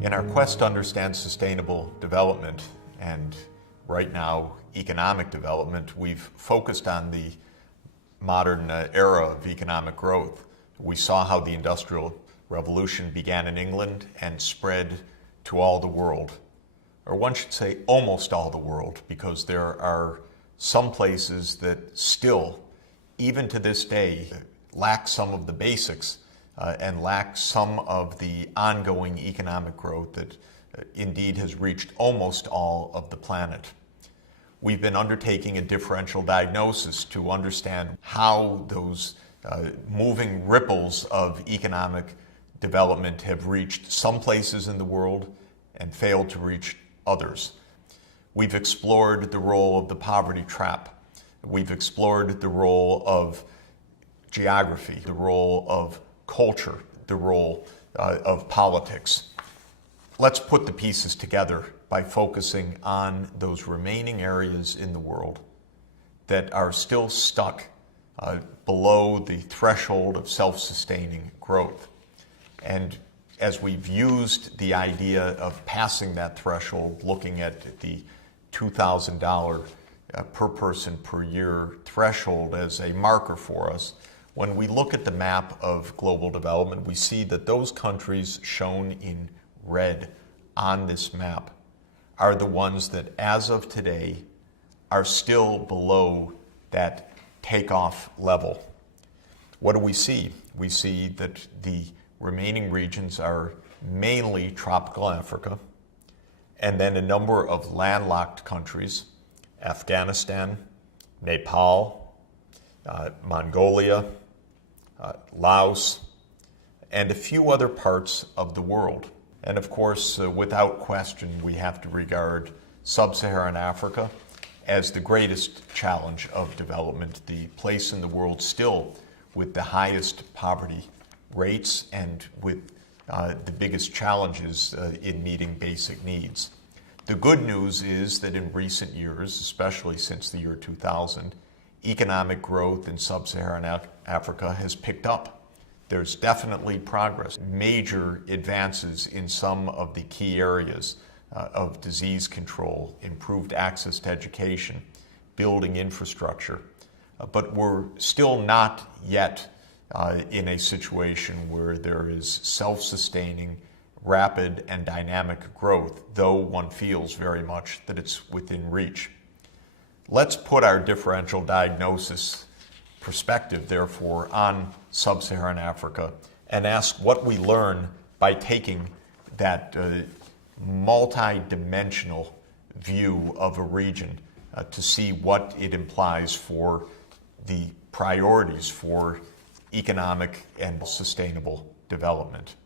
In our quest to understand sustainable development and right now economic development, we've focused on the modern era of economic growth. We saw how the Industrial Revolution began in England and spread to all the world, or one should say almost all the world, because there are some places that still, even to this day, lack some of the basics and lack some of the ongoing economic growth that indeed has reached almost all of the planet. We've been undertaking a differential diagnosis to understand how those moving ripples of economic development have reached some places in the world and failed to reach others. We've explored the role of the poverty trap. We've explored the role of geography, the role of culture, the role of politics. Let's put the pieces together by focusing on those remaining areas in the world that are still stuck below the threshold of self-sustaining growth. And as we've used the idea of passing that threshold, looking at the $2,000 per person per year threshold as a marker for us, when we look at the map of global development, we see that those countries shown in red on this map are the ones that, as of today, are still below that takeoff level. What do we see? We see that the remaining regions are mainly tropical Africa, and then a number of landlocked countries, Afghanistan, Nepal, Mongolia, Laos, and a few other parts of the world. And of course, without question, we have to regard sub-Saharan Africa as the greatest challenge of development, the place in the world still with the highest poverty rates and with the biggest challenges in meeting basic needs. The good news is that in recent years, especially since the year 2000, economic growth in sub-Saharan Africa has picked up. There's definitely progress, major advances in some of the key areas of disease control, improved access to education, building infrastructure. But we're still not yet in a situation where there is self-sustaining, rapid and dynamic growth, though one feels very much that it's within reach. Let's put our differential diagnosis perspective, therefore, on sub-Saharan Africa and ask what we learn by taking that multi-dimensional view of a region to see what it implies for the priorities for economic and sustainable development.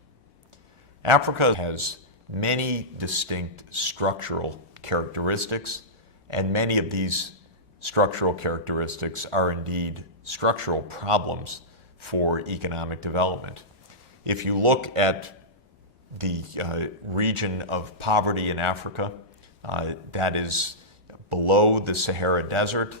Africa has many distinct structural characteristics, and many of these structural characteristics are indeed structural problems for economic development. If you look at the region of poverty in Africa, that is below the Sahara Desert,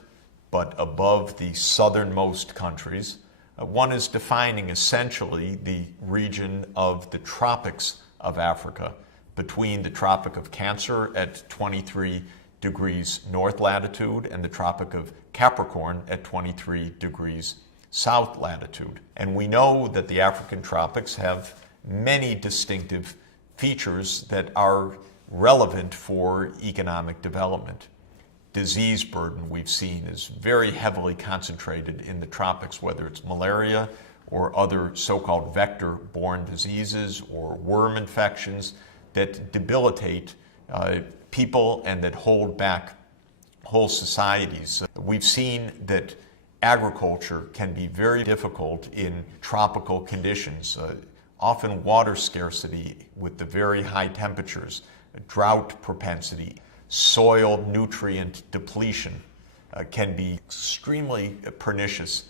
but above the southernmost countries, one is defining essentially the region of the tropics of Africa, between the Tropic of Cancer at 23 degrees north latitude and the Tropic of Capricorn at 23 degrees south latitude. And we know that the African tropics have many distinctive features that are relevant for economic development. Disease burden, we've seen, is very heavily concentrated in the tropics, whether it's malaria or other so-called vector-borne diseases or worm infections that debilitate people and that hold back whole societies. We've seen that agriculture can be very difficult in tropical conditions, often water scarcity with the very high temperatures, drought propensity, soil nutrient depletion can be extremely pernicious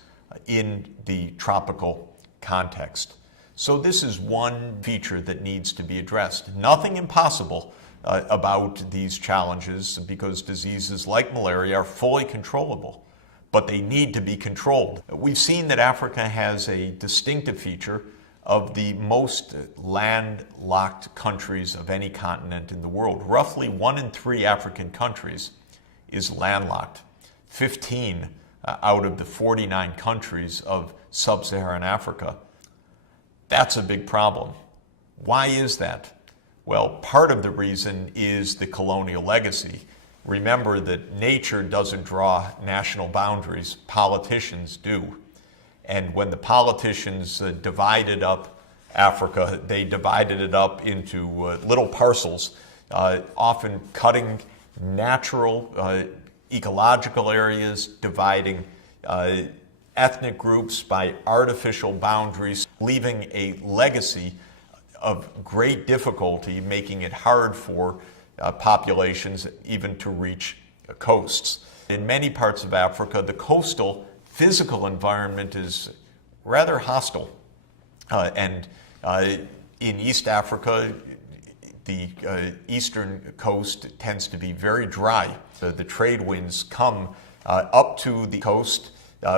in the tropical context. So this is one feature that needs to be addressed. Nothing impossible about these challenges, because diseases like malaria are fully controllable, but they need to be controlled. We've seen that Africa has a distinctive feature of the most landlocked countries of any continent in the world. Roughly 1 in 3 African countries is landlocked. 15 out of the 49 countries of sub-Saharan Africa. That's a big problem. Why is that? Well, part of the reason is the colonial legacy. Remember that nature doesn't draw national boundaries, politicians do. And when the politicians divided up Africa, they divided it up into little parcels, often cutting natural ecological areas, dividing ethnic groups by artificial boundaries, leaving a legacy of great difficulty, making it hard for populations even to reach coasts. In many parts of Africa, the coastal physical environment is rather hostile. In East Africa, the eastern coast tends to be very dry. The trade winds come up to the coast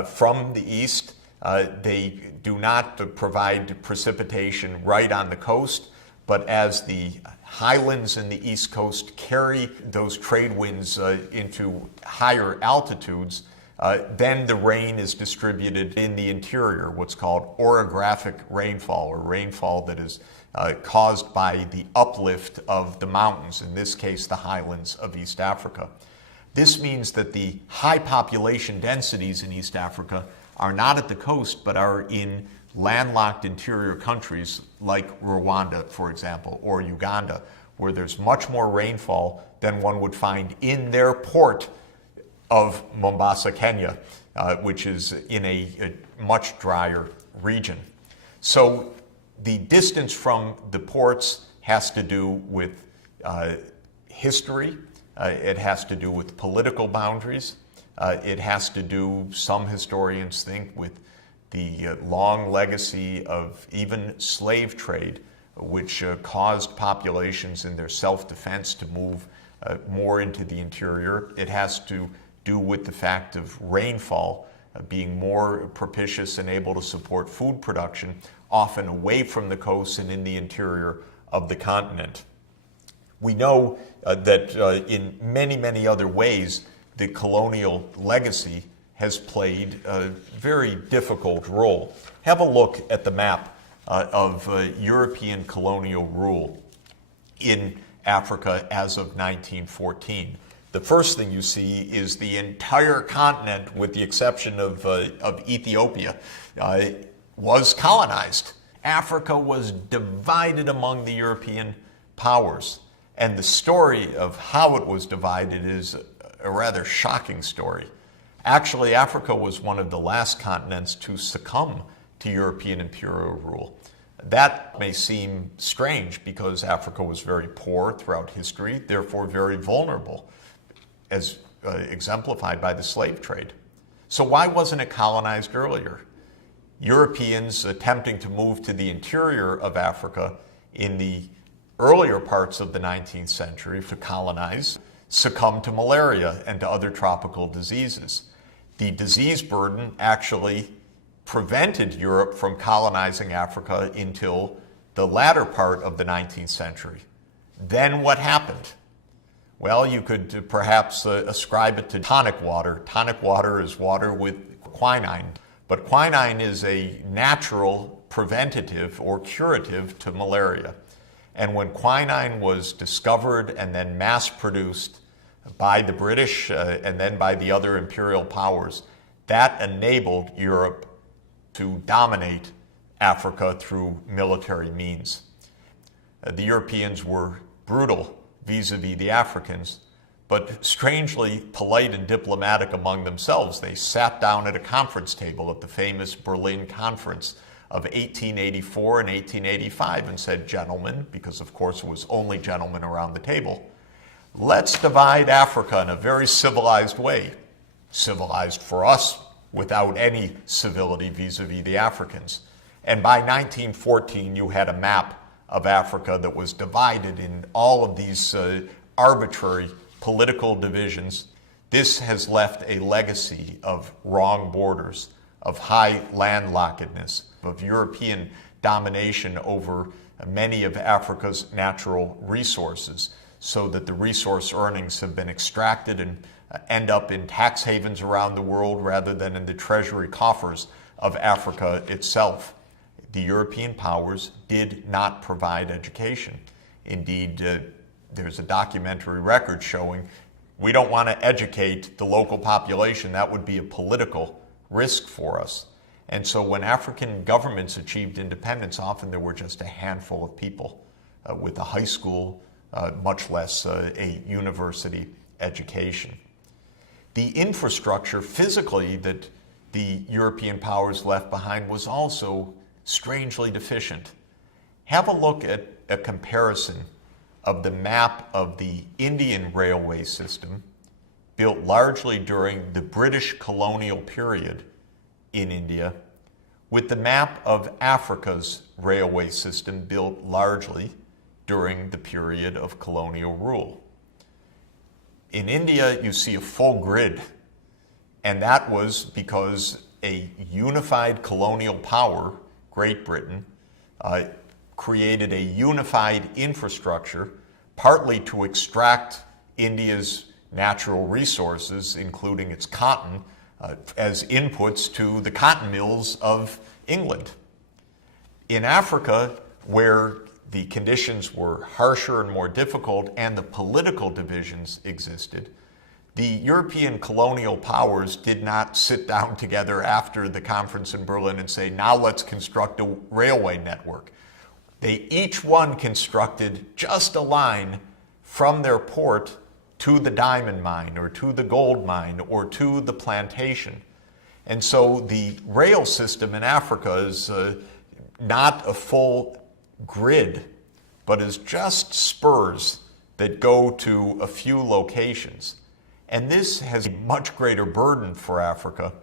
from the east. They do not provide precipitation right on the coast, but as the highlands in the east coast carry those trade winds into higher altitudes, then the rain is distributed in the interior, what's called orographic rainfall, or rainfall that is caused by the uplift of the mountains, in this case the highlands of East Africa. This means that the high population densities in East Africa are not at the coast, but are in landlocked interior countries like Rwanda, for example, or Uganda, where there's much more rainfall than one would find in their port of Mombasa, Kenya, which is in a much drier region. So the distance from the ports has to do with history. It has to do with political boundaries. It has to do, some historians think, with the long legacy of even slave trade, which caused populations in their self-defense to move more into the interior. It has to do with the fact of rainfall being more propitious and able to support food production, often away from the coast and in the interior of the continent. We know that in many, many other ways, the colonial legacy has played a very difficult role. Have a look at the map of European colonial rule in Africa as of 1914. The first thing you see is the entire continent, with the exception of Ethiopia, was colonized. Africa was divided among the European powers. And the story of how it was divided is a rather shocking story. Actually, Africa was one of the last continents to succumb to European imperial rule. That may seem strange because Africa was very poor throughout history, therefore very vulnerable, as exemplified by the slave trade. So why wasn't it colonized earlier? Europeans attempting to move to the interior of Africa in the earlier parts of the 19th century to colonize succumbed to malaria and to other tropical diseases. The disease burden actually prevented Europe from colonizing Africa until the latter part of the 19th century. Then what happened? Well, you could perhaps ascribe it to tonic water. Tonic water is water with quinine, but quinine is a natural preventative or curative to malaria. And when quinine was discovered and then mass-produced by the British and then by the other imperial powers, that enabled Europe to dominate Africa through military means. The Europeans were brutal vis-a-vis the Africans, but strangely polite and diplomatic among themselves. They sat down at a conference table at the famous Berlin Conference of 1884 and 1885 and said, "Gentlemen," because of course it was only gentlemen around the table, "let's divide Africa in a very civilized way." Civilized for us, without any civility vis-a-vis the Africans. And by 1914, you had a map of Africa that was divided in all of these arbitrary political divisions. This has left a legacy of wrong borders, of high landlockedness, of European domination over many of Africa's natural resources, so that the resource earnings have been extracted and end up in tax havens around the world rather than in the treasury coffers of Africa itself. The European powers did not provide education. Indeed, there's a documentary record showing we don't want to educate the local population. That would be a political risk for us. And so when African governments achieved independence, often there were just a handful of people with a high school, much less a university education. The infrastructure physically that the European powers left behind was also strangely deficient. Have a look at a comparison of the map of the Indian railway system, built largely during the British colonial period in India, with the map of Africa's railway system built largely during the period of colonial rule. In India, you see a full grid, and that was because a unified colonial power, Great Britain, created a unified infrastructure, partly to extract India's natural resources, including its cotton, as inputs to the cotton mills of England. In Africa, where the conditions were harsher and more difficult and the political divisions existed, the European colonial powers did not sit down together after the conference in Berlin and say, now let's construct a railway network. They each one constructed just a line from their port to the diamond mine or to the gold mine or to the plantation. And so the rail system in Africa is not a full grid, but is just spurs that go to a few locations. And this has a much greater burden for Africa.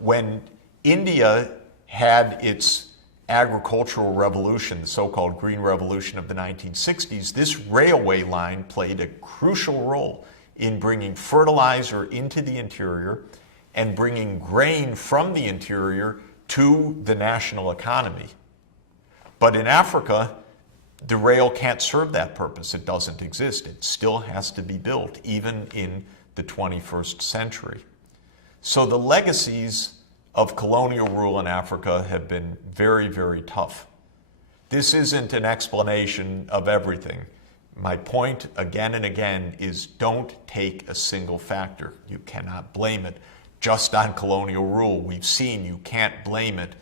When India had its agricultural revolution, the so-called Green Revolution of the 1960s, this railway line played a crucial role in bringing fertilizer into the interior and bringing grain from the interior to the national economy. But in Africa, the rail can't serve that purpose. It doesn't exist. It still has to be built, even in the 21st century. So the legacies of colonial rule in Africa have been very, very tough. This isn't an explanation of everything. My point again and again is don't take a single factor. You cannot blame it just on colonial rule. We've seen you can't blame it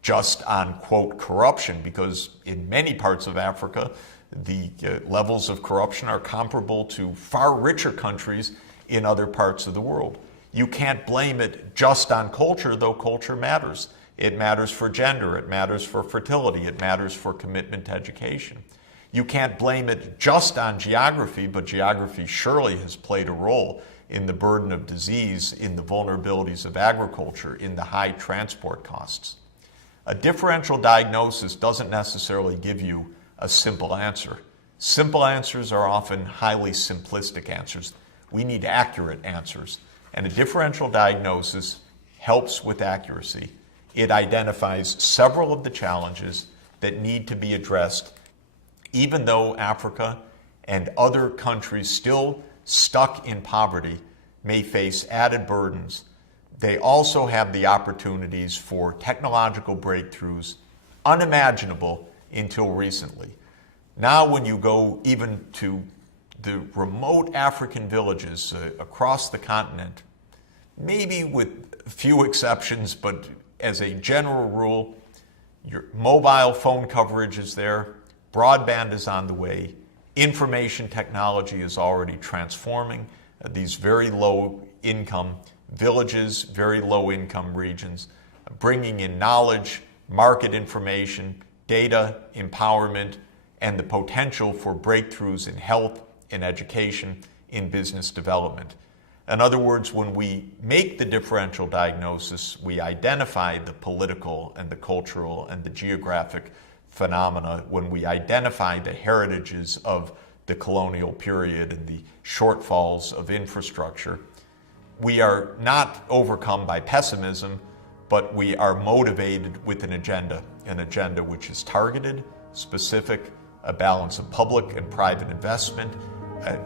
just on, quote, corruption, because in many parts of Africa, the levels of corruption are comparable to far richer countries in other parts of the world. You can't blame it just on culture, though culture matters. It matters for gender, it matters for fertility, it matters for commitment to education. You can't blame it just on geography, but geography surely has played a role in the burden of disease, in the vulnerabilities of agriculture, in the high transport costs. A differential diagnosis doesn't necessarily give you a simple answer. Simple answers are often highly simplistic answers. We need accurate answers. And a differential diagnosis helps with accuracy. It identifies several of the challenges that need to be addressed, even though Africa and other countries still stuck in poverty may face added burdens. They also have the opportunities for technological breakthroughs unimaginable until recently. Now when you go even to the remote African villages across the continent, maybe with a few exceptions, but as a general rule, your mobile phone coverage is there, broadband is on the way, information technology is already transforming these very low income villages, very low income regions, bringing in knowledge, market information, data, empowerment, and the potential for breakthroughs in health, in education, in business development. In other words, when we make the differential diagnosis, we identify the political and the cultural and the geographic phenomena. When we identify the heritages of the colonial period and the shortfalls of infrastructure, we are not overcome by pessimism, but we are motivated with an agenda which is targeted, specific, a balance of public and private investment,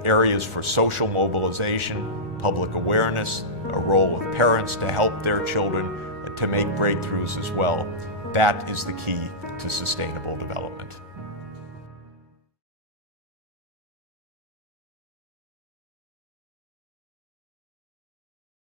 areas for social mobilization, public awareness, a role of parents to help their children to make breakthroughs as well. That is the key to sustainable development.